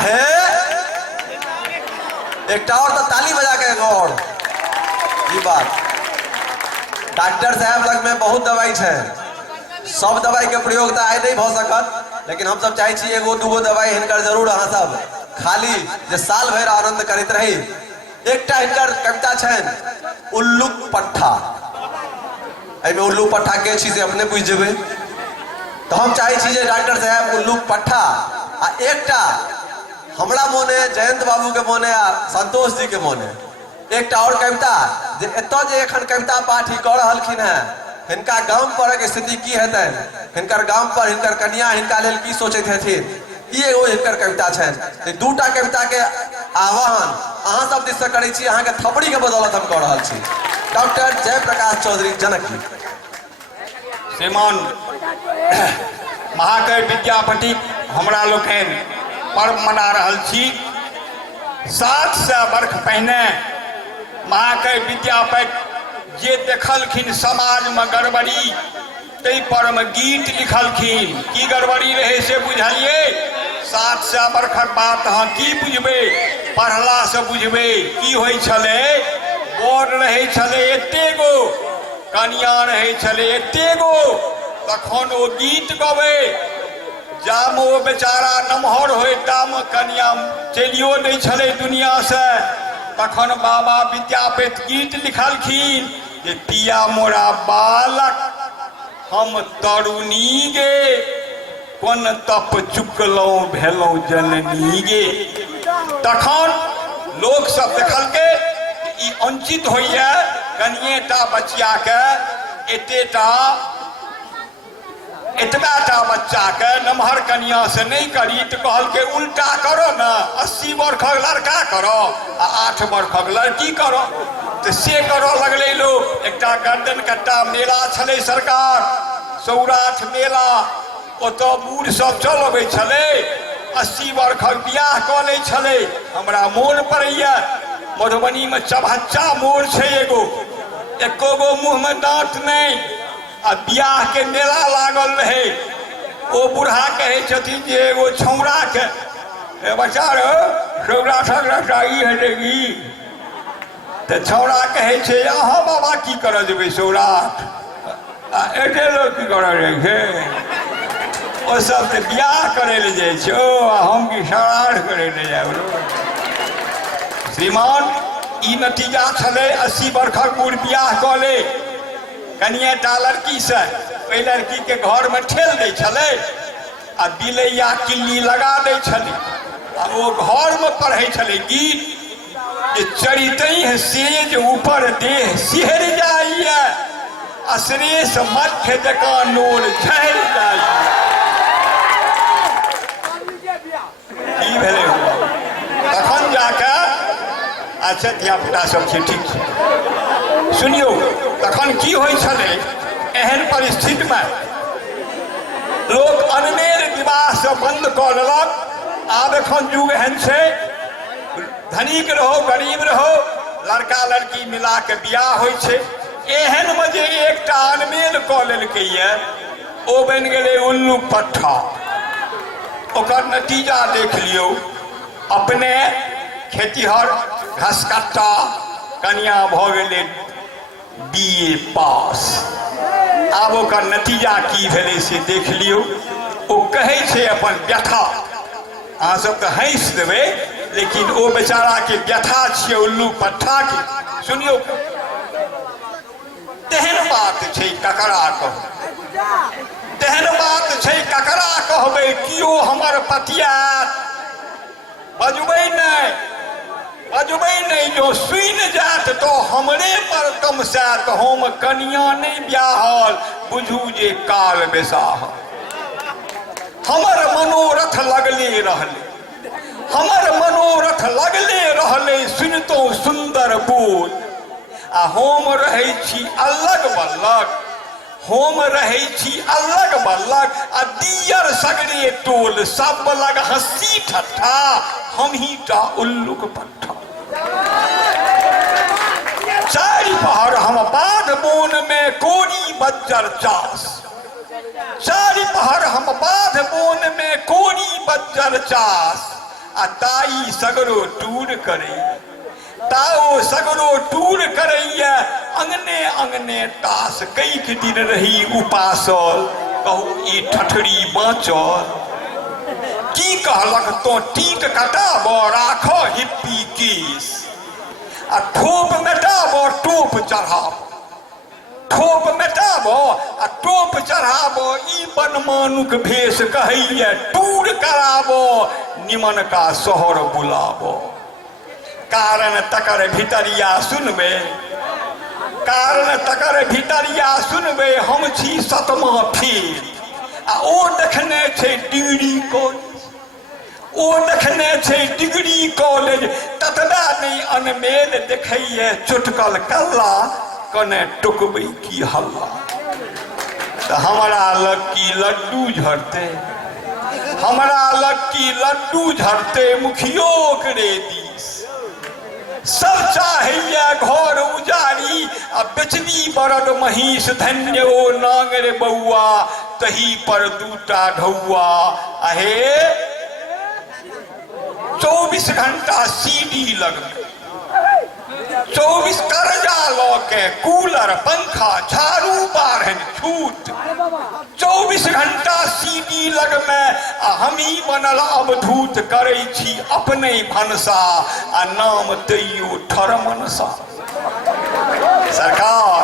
आहे एक और तो ताली बजा के और ये बात डॉक्टर साहब लग में बहुत दवाई है, सब दवाई के प्रयोग तो आए नहीं भ सकत, लेकिन हम सब चाहे छी एगो दूगो दवाई हिनकर जरूर अहाँ सब खाली जे साल भर आनंद करते रही। एकटा हिनकर कविता छन उल्लू पट्ठा, एमे उल्लू पट्ठा के छी से अपने बुझ जेबे, तो हम चाहे छी जे डॉक्टर साहब उल्लू पट्ठा आ एकटा हमरा मोने जयंत बाबू के मोने आ संतोष जी के मोने एक और कविता जे एतो जे एखन कविता पाठ ही कर रहलखिन है, हिनका गांव पर के स्थिति की हेतै, हिनकर गांव पर हिनकर कन्या हिनका लेल की सोचैत हेथिन, ई एगो हिनकर कविता छनि। दूटा कविता के आह्वान अहाँ सब दिस से करै छी, अहाँ के थपड़ी के बदौलत हम कर रहल छी। डॉक्टर जयप्रकाश चौधरी जनकी। श्रीमान महाकवि विद्यापति हमरा लोकनि पर्व मना रहल छी। 700 वर्ष पहिने महाकवि विद्यापति जे देखलखिन समाज में गड़बड़ी तै पर में गीत लिखलखिन। की गड़बड़ी रहे से बुझलिए, 700 वर्षक बात अहाँ की बुझबे, पढ़ला से बुझबे की होइ छले। बर रहे छले एते गो, कनिया रहे छले एते गो, तखन ओ गीत गवे जाम ओ बेचारा नमहर होए ताम कनिया चलियो नहीं छले दुनिया से। तखन बाबा विद्यापति गीत लिखलखिन जे पिया मोरा बालक हम तरुणी गे, कोन तप चुकलौं भेलौं जननी गे। तखन लोक सब देखल के ई अंचित होइए कनिएटा बचिया के एतबाटा बच्चा के नमहर कनिया से नहीं करी, तो कहल के उल्टा करो ना, 80 वर्षक लड़का करो आ 8 वर्षक लड़की करो। तो से करो लगले लोग। एकटा गर्दन कट्टा मेला छले सरकार, सौराठ मेला, ओतो बूढ़ सब चल अबै छले, 80 वर्षक बियाह कऽ लै छले। हमरा मोन पड़ैया मधुबनी में चभच्चा मोड़ छै एगो, एको गो मुँह में दांत नहीं, आ बियाह के मेला लागल रहे। ओ बूढ़ा कहे छथिन जे एगो छौड़ा के बच्चा रो सौराठक लड़ाई हेगी, तो छौड़ा कहे छे अहाँ बाबा की कर जेबै सौराठ, एते लोग की कर रहे छै, ओ सब तो बियाह करे ले जाए छो, हम की सौराठ करे ले जाए। श्रीमान ई नतीजा छले 80 वर्षक बूढ़ बियाह कऽ ले कनिएटा लड़की से, ओहि लड़की के घर में ठेल दै छले आ बिलैया किल्ली लगा दै छले, आ ओ घर में पढ़े छले गीत जे चरितै सेज ऊपर देह सिहर जाइए, अश्रेष मध्य जका नोर झड़ जाइए। की भेलै तखन जाके अच्छा धिया पुता सब छै ठीक छै। सुनियो तखन की होइ छले, एहन परिस्थिति में लोग अनमेर विवाह से बंद कऽ देलक। आब एखन युग एहन छै, धनिक रहो गरीब रहो लड़का लड़की मिला के बियाह होइ छै। एहन में जे एकटा अनमेल कऽ लेलकै ये, ओ बनि गेलै उल्लू पट्ठा। ओकर नतीजा देख लियो, अपने खेतीहर घसकट्टा, कनिया भऽ गेलै BA पास। आब ओकर नतीजा की भेलै से देख लियो। ओ कहै छै अपन व्यथा, अहाँ सब तऽ हँसि देबै, लेकिन ओ बेचारा के व्यथा छियै उल्लू पट्ठा के। सुनियो तेहन बात छै ककरा कहू, तेहन बात छै ककरा कहबै, कियो हमर पतियात बजबै नहीं, जो सुनि जात तो हमरे पर तमसात, हम कनिया नहीं ब्याहल बुझू जे काल बेसाह। हमर मनोरथ लगले रहले, हमर मनोरथ लगले रहले, सुनतो सुंदर बोल, आ हम रहे छी अलग बल्लग, हम रहे छी अलग बल्लग, आ दियर सगरे टोल, सब लग हंसी ठट्ठा, हम ही टा उल्लुक पट्ठा। चारि पहर हम बाध बोन में कोरी बज्जर चास, चारि पहर हम बाध बोन में कोरी बज्जर चास, आ ताई सगरो टूर करे ताओ सगरो टूर करैया अंगने अंगने तास कैक दिन रही उपासल कहू ई ठठरी बाँचल की कहलक तो टीक कटाब राख हिप्पी केस आ ठोप मेटाब टोप चढ़ाब ठोप मेटाब आ टोप चढ़ाब ई बनमानुक भेष कहैया टूर कराब निमन का शहर बुलाब कारण तकर भितरिया सुनबे कारण तकर भितरिया सुनबे हम छी सतमा फेल आ ओ देखने छै डिग्री कॉलेज ओ देखने छै डिग्री कॉलेज ततबा नहीं अनमेल देखैए चुटकल कल्ला कने टुकबै की हल्ला तो हमारा लग की लड्डू झड़ते हमारा लग की लड्डू झड़ते मुखियो करे दिस सब चाहिए घर उजारी आ बेचनी बरद महिष धन्य ओ नांगर बउआ तही पर दूटा ढौआ आहे 24 घंटा सीडी लगबे 24 कर्जा लो के कूलर पंखा झाड़ू बारहन छूट 24 घंटा सीडी लगमे आ हमी बनल अवधूत करे छी अपने भनसा आ नाम तैयो ठर मनसा सरकार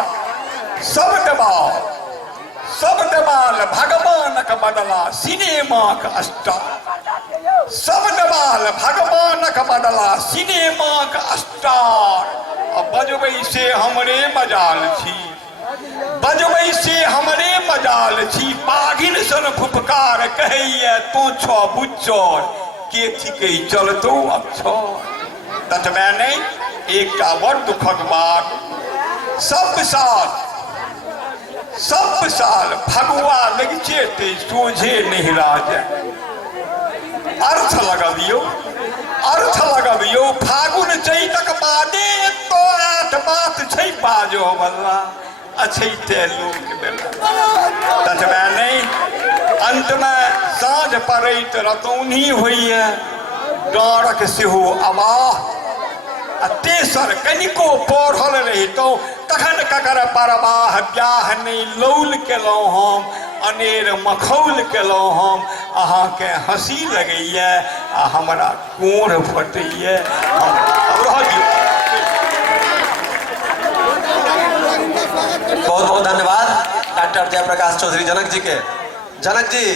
सब दबाल भगवानक बदला सिनेमा का स्टार सब दबाल भगवानक बदला सिनेमा का स्टार बजबै से हमरे मजाल छी बजबै से हमरे मजाल छी पागिन सन फुफकार कहैया तो छ बुच्चर के थिकै चलतो अक्षर ततबे नहीं एकटा बड़ दुखक बात सब साल फगुआ लगिचे ते सोझे नहिरा जाए अर्थ लगबियो फागुन चैतक बादे तो आठ बात छै बाजो बल्ला अछैते लोक बेला ततबे नहीं अंत में साँझ पड़ैत रतौनी होइए डाँरक सेहो अवाह आ तेसर कनिको पढ़ल रहितौ तखन ककर परवाह ब्याह नहीं लौल केलहुँ हम अनेर मखौल केलहुँ हम अहाँके हँसी लगैए आ हमरा कोढ़ फटैए बहुत बहुत धन्यवाद डॉक्टर जयप्रकाश चौधरी जनक जी के। जनक जी